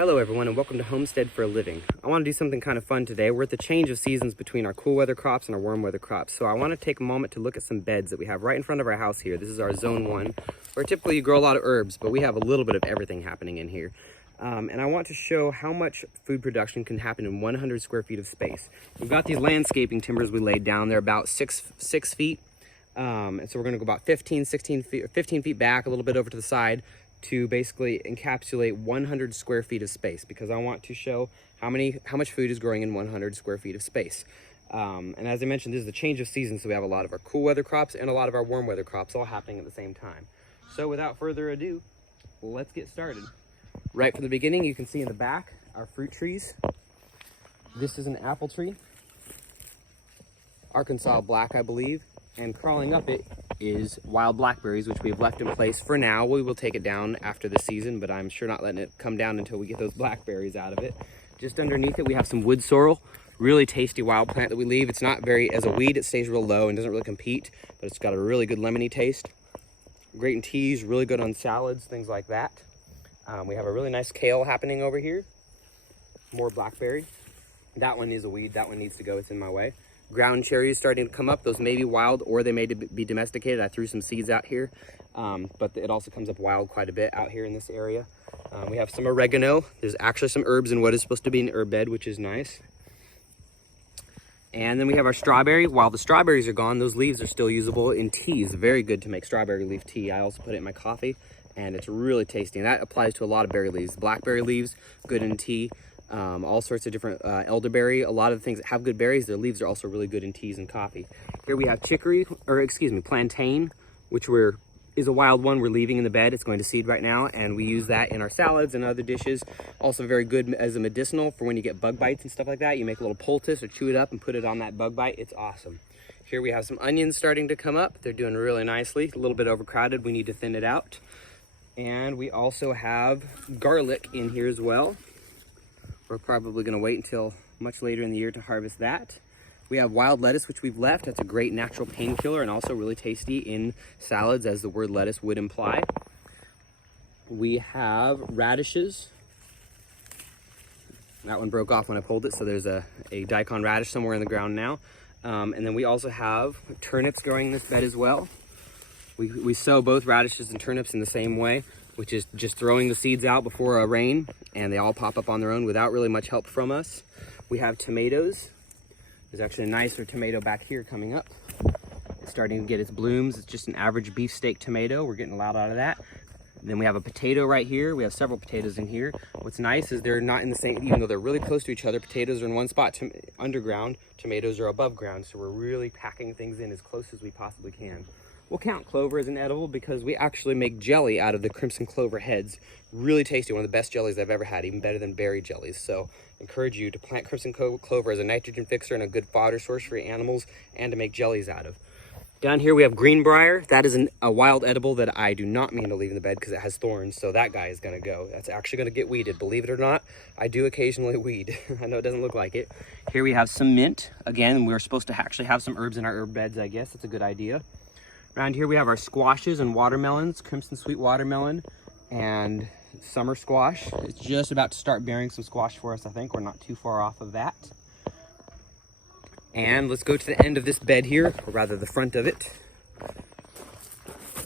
Hello everyone and welcome to Homestead for a Living. I want to do something kind of fun today. We're at the change of seasons between our cool weather crops and our warm weather crops. So I want to take a moment to look at some beds that we have right in front of our house here. This is our zone 1, where typically you grow a lot of herbs, but we have a little bit of everything happening in here. And I want to show how much food production can happen in 100 square feet of space. We've got these landscaping timbers we laid down. They're about six feet. And so we're going to go about 15 feet back, a little bit over to the side, to basically encapsulate 100 square feet of space, because I want to show how much food is growing in 100 square feet of space. And as I mentioned, this is the change of seasons, so we have a lot of our cool weather crops and a lot of our warm weather crops all happening at the same time. So without further ado, let's get started. Right from the beginning, you can see in the back our fruit trees. This is an apple tree, Arkansas black, I believe, and crawling up it is wild blackberries, which we've left in place for now. We will take it down after the season, but I'm sure not letting it come down until we get those blackberries out of it. Just underneath it, we have some wood sorrel, really tasty wild plant that we leave. It's not very, as a weed, it stays real low and doesn't really compete, but it's got a really good lemony taste. Great in teas, really good on salads, things like that. We have a really nice kale happening over here. More blackberry. That one is a weed, that one needs to go, it's in my way. Ground cherries starting to come up. Those may be wild or they may be domesticated. I threw some seeds out here, but it also comes up wild quite a bit out here in this area. We have some oregano. There's actually some herbs in what is supposed to be an herb bed, which is nice. And then we have our strawberry. While the strawberries are gone, those leaves are still usable in teas. Very good to make strawberry leaf tea. I also put it in my coffee, and it's really tasty. And that applies to a lot of berry leaves. Blackberry leaves, good in tea. All sorts of different elderberry. A lot of the things that have good berries, their leaves are also really good in teas and coffee. Here we have plantain, which is a wild one we're leaving in the bed. It's going to seed right now, and we use that in our salads and other dishes. Also very good as a medicinal for when you get bug bites and stuff like that. You make a little poultice or chew it up and put it on that bug bite. It's awesome. Here we have some onions starting to come up. They're doing really nicely. A little bit overcrowded. We need to thin it out. And we also have garlic in here as well. We're probably going to wait until much later in the year to harvest that. We have wild lettuce, which we've left. That's a great natural painkiller and also really tasty in salads, as the word lettuce would imply. We have radishes. That one broke off when I pulled it, so there's a daikon radish somewhere in the ground now. And then we also have turnips growing in this bed as well. We sow both radishes and turnips in the same way, which is just throwing the seeds out before a rain, and they all pop up on their own without really much help from us. We have tomatoes. There's actually a nicer tomato back here coming up. It's starting to get its blooms. It's just an average beefsteak tomato. We're getting a lot out of that. And then we have a potato right here. We have several potatoes in here. What's nice is they're not in the same, even though they're really close to each other. Potatoes are in one spot underground, tomatoes are above ground. So we're really packing things in as close as we possibly can. We'll count clover as an edible because we actually make jelly out of the crimson clover heads. Really tasty, one of the best jellies I've ever had, even better than berry jellies. So I encourage you to plant crimson clover as a nitrogen fixer and a good fodder source for your animals, and to make jellies out of. Down here we have greenbrier. That is a wild edible that I do not mean to leave in the bed because it has thorns, so that guy is gonna go. That's actually gonna get weeded. Believe it or not, I do occasionally weed. I know it doesn't look like it. Here we have some mint. Again, we're supposed to actually have some herbs in our herb beds, I guess. That's a good idea. Around here we have our squashes and watermelons, crimson sweet watermelon and summer squash. It's just about to start bearing some squash for us, I think. We're not too far off of that. And let's go to the end of this bed here, or rather the front of it.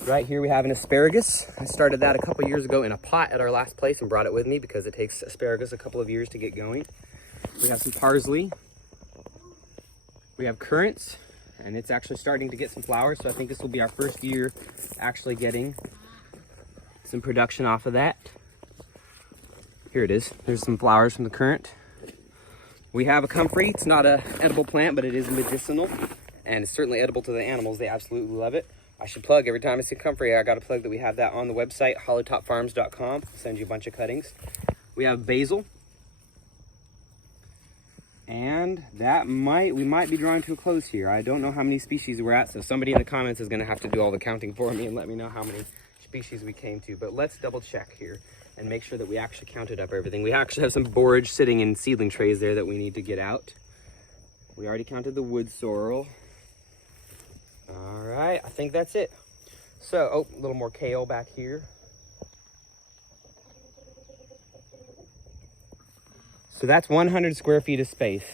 Right here we have an asparagus. I started that a couple years ago in a pot at our last place and brought it with me because it takes asparagus a couple of years to get going. We have some parsley. We have currants. And it's actually starting to get some flowers, so I think this will be our first year actually getting some production off of that. Here it is. There's some flowers from the currant. We have a comfrey. It's not an edible plant, but it is medicinal, and it's certainly edible to the animals. They absolutely love it. I should plug, every time I see comfrey, I got to plug that we have that on the website, hollowtopfarms.com. I'll send you a bunch of cuttings. We have basil. And we might be drawing to a close here. I don't know how many species we're at, so somebody in the comments is going to have to do all the counting for me and let me know how many species we came to. But let's double check here and make sure that we actually counted up everything. We actually have some borage sitting in seedling trays there that we need to get out. We already counted the wood sorrel. All right, I think that's it. So, a little more kale back here. So that's 100 square feet of space.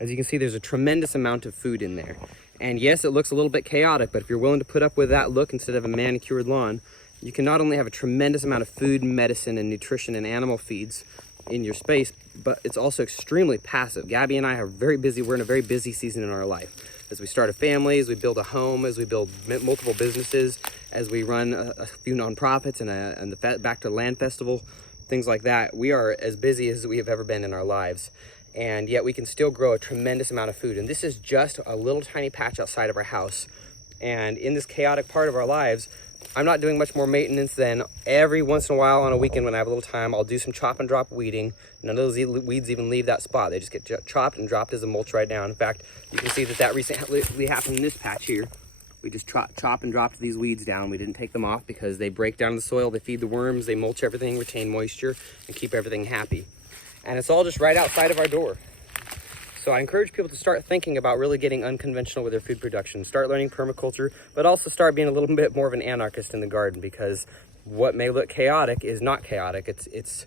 As you can see, there's a tremendous amount of food in there. And yes, it looks a little bit chaotic, but if you're willing to put up with that look instead of a manicured lawn, you can not only have a tremendous amount of food, medicine, and nutrition and animal feeds in your space, but it's also extremely passive. Gabby and I are very busy. We're in a very busy season in our life. As we start a family, as we build a home, as we build multiple businesses, as we run a few nonprofits and the Back to Land Festival, things like that, we are as busy as we have ever been in our lives. And yet we can still grow a tremendous amount of food. And this is just a little tiny patch outside of our house. And in this chaotic part of our lives, I'm not doing much more maintenance than every once in a while on a weekend when I have a little time, I'll do some chop and drop weeding. None of those weeds even leave that spot. They just get chopped and dropped as a mulch right down. In fact, you can see that recently happened in this patch here. We just chop and dropped these weeds down. We didn't take them off because they break down the soil, they feed the worms, they mulch everything, retain moisture, and keep everything happy. And it's all just right outside of our door. So I encourage people to start thinking about really getting unconventional with their food production. Start learning permaculture, but also start being a little bit more of an anarchist in the garden, because what may look chaotic is not chaotic. It's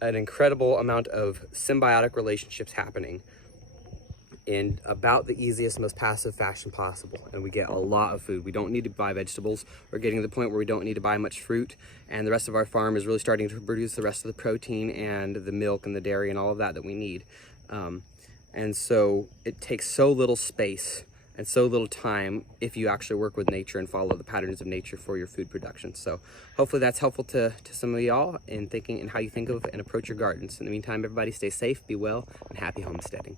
an incredible amount of symbiotic relationships happening in about the easiest, most passive fashion possible. And we get a lot of food. We don't need to buy vegetables. We're getting to the point where we don't need to buy much fruit. And the rest of our farm is really starting to produce the rest of the protein and the milk and the dairy and all of that we need. And so it takes so little space and so little time if you actually work with nature and follow the patterns of nature for your food production. So hopefully that's helpful to some of y'all in thinking and how you think of and approach your gardens. In the meantime, everybody stay safe, be well, and happy homesteading.